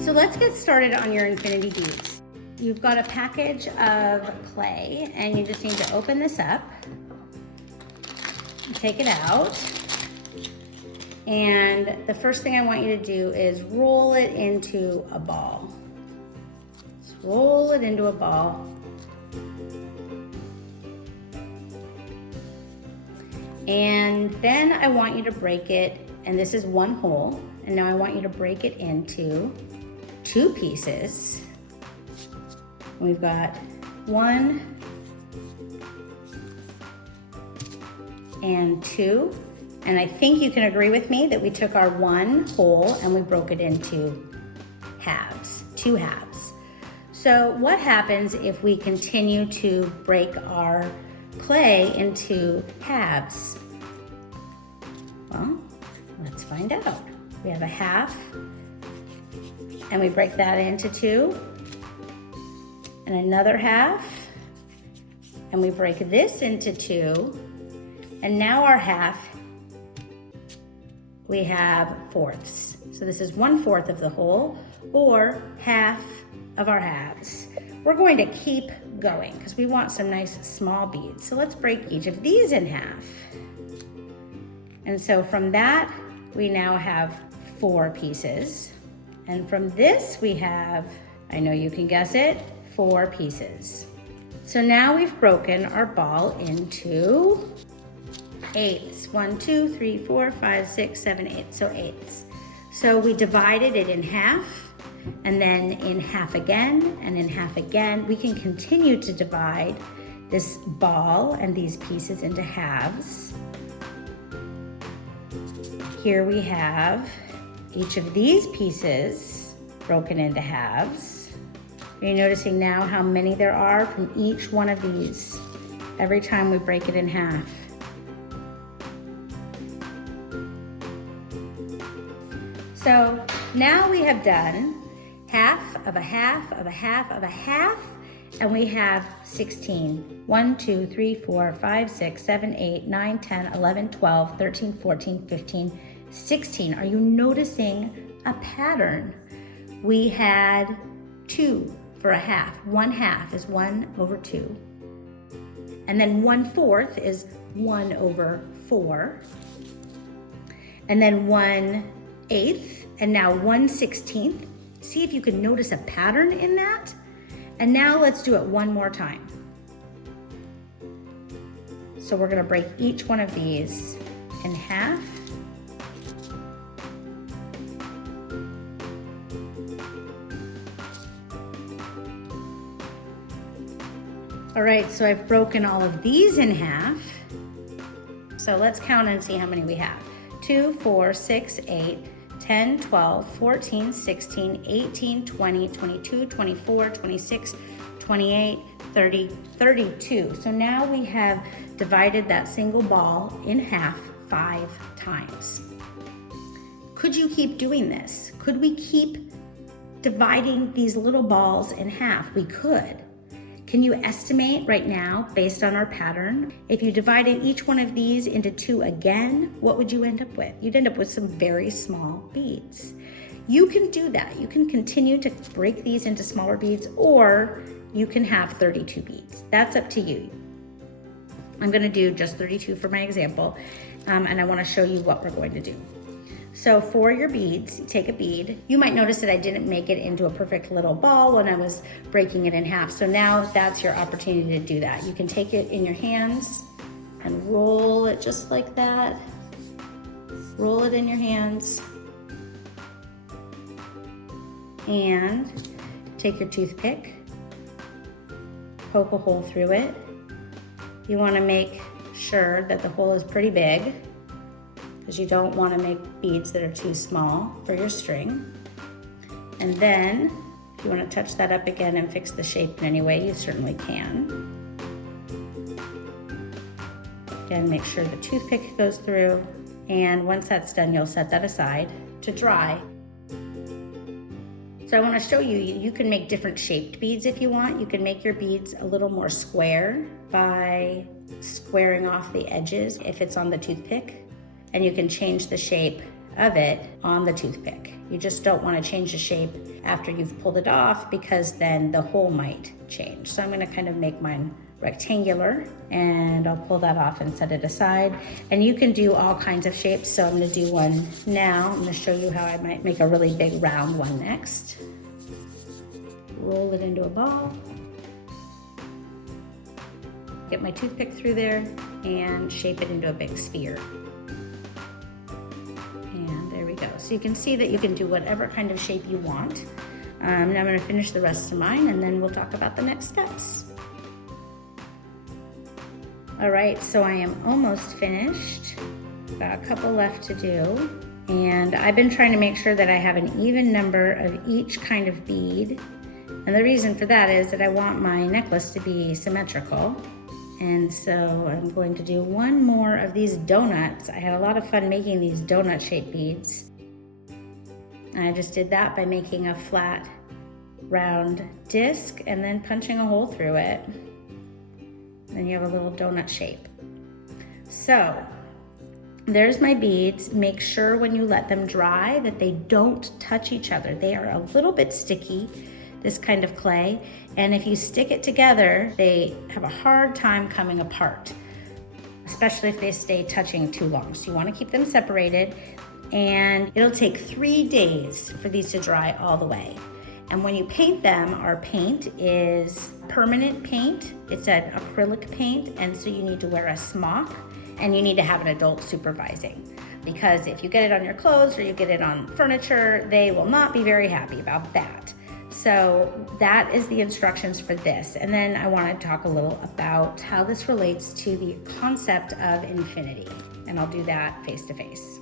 So let's get started on your infinity beads. You've got a package of clay and you just need to open this up, take it out, and the first thing I want you to do is roll it into a ball. Just roll it into a ball. And then I want you to break it, and this is one hole, and now I want you to break it into 2 pieces. We've got 1 and 2. And I think you can agree with me that we took our 1 hole and we broke it into halves, 2 halves. So what happens if we continue to break our clay into halves? Well, let's find out. We have a half and we break that into 2, and another half, and we break this into 2, and now our half, we have fourths. So this is 1/4 of the whole, or half of our halves. We're going to keep going because we want some nice small beads. So let's break each of these in half. And so from that, we now have 4 pieces. And from this we have, I know you can guess it, 4 pieces. So now we've broken our ball into eighths. 1, 2, 3, 4, 5, 6, 7, 8. So eighths. So we divided it in half, and then in half again, and in half again. We can continue to divide this ball and these pieces into halves. Here we have each of these pieces broken into halves. Are you noticing now how many there are from each one of these every time we break it in half? So now we have done half of a half of a half of a half, and we have 16. 1, 2, 3, 4, 5, 6, 7, 8, 9, 10, 11, 12, 13, 14, 15, 16. Are you noticing a pattern? We had 2 for a half. 1/2 is 1/2. And then 1/4 is 1/4. And then 1/8, and now 1/16. See if you can notice a pattern in that. And now let's do it one more time. So we're gonna break each one of these in half. All right, so I've broken all of these in half. So let's count and see how many we have. 2, 4, 6, 8, 10, 12, 14, 16, 18, 20, 22, 24, 26, 28, 30, 32. So now we have divided that single ball in half 5 times. Could you keep doing this? Could we keep dividing these little balls in half? We could. Can you estimate right now, based on our pattern, if you divided each one of these into 2 again, what would you end up with? You'd end up with some very small beads. You can do that. You can continue to break these into smaller beads, or you can have 32 beads. That's up to you. I'm gonna do just 32 for my example, and I wanna show you what we're going to do. So for your beads, you take a bead. You might notice that I didn't make it into a perfect little ball when I was breaking it in half. So now that's your opportunity to do that. You can take it in your hands and roll it just like that. Roll it in your hands. And take your toothpick, poke a hole through it. You wanna make sure that the hole is pretty big, because you don't want to make beads that are too small for your string. And then, if you want to touch that up again and fix the shape in any way, you certainly can. Again, make sure the toothpick goes through, and once that's done, you'll set that aside to dry. So I want to show you, you can make different shaped beads if you want. You can make your beads a little more square by squaring off the edges if it's on the toothpick. And you can change the shape of it on the toothpick. You just don't want to change the shape after you've pulled it off, because then the hole might change. So I'm going to kind of make mine rectangular, and I'll pull that off and set it aside. And you can do all kinds of shapes. So I'm going to do one now. I'm going to show you how I might make a really big round one next. Roll it into a ball. Get my toothpick through there and shape it into a big sphere. And there we go. So you can see that you can do whatever kind of shape you want. Now I'm going to finish the rest of mine, and then we'll talk about the next steps. All right, so I am almost finished. Got a couple left to do. And I've been trying to make sure that I have an even number of each kind of bead. And the reason for that is that I want my necklace to be symmetrical. And so I'm going to do one more of these donuts. I had a lot of fun making these donut shaped beads. And I just did that by making a flat round disc and then punching a hole through it. Then you have a little donut shape. So there's my beads. Make sure when you let them dry that they don't touch each other. They are a little bit sticky, this kind of clay, and if you stick it together, they have a hard time coming apart, especially if they stay touching too long. So you want to keep them separated, and it'll take 3 days for these to dry all the way. And when you paint them, our paint is permanent paint. It's an acrylic paint, and so you need to wear a smock, and you need to have an adult supervising, because if you get it on your clothes or you get it on furniture, they will not be very happy about that. So that is the instructions for this. And then I want to talk a little about how this relates to the concept of infinity. And I'll do that face to face.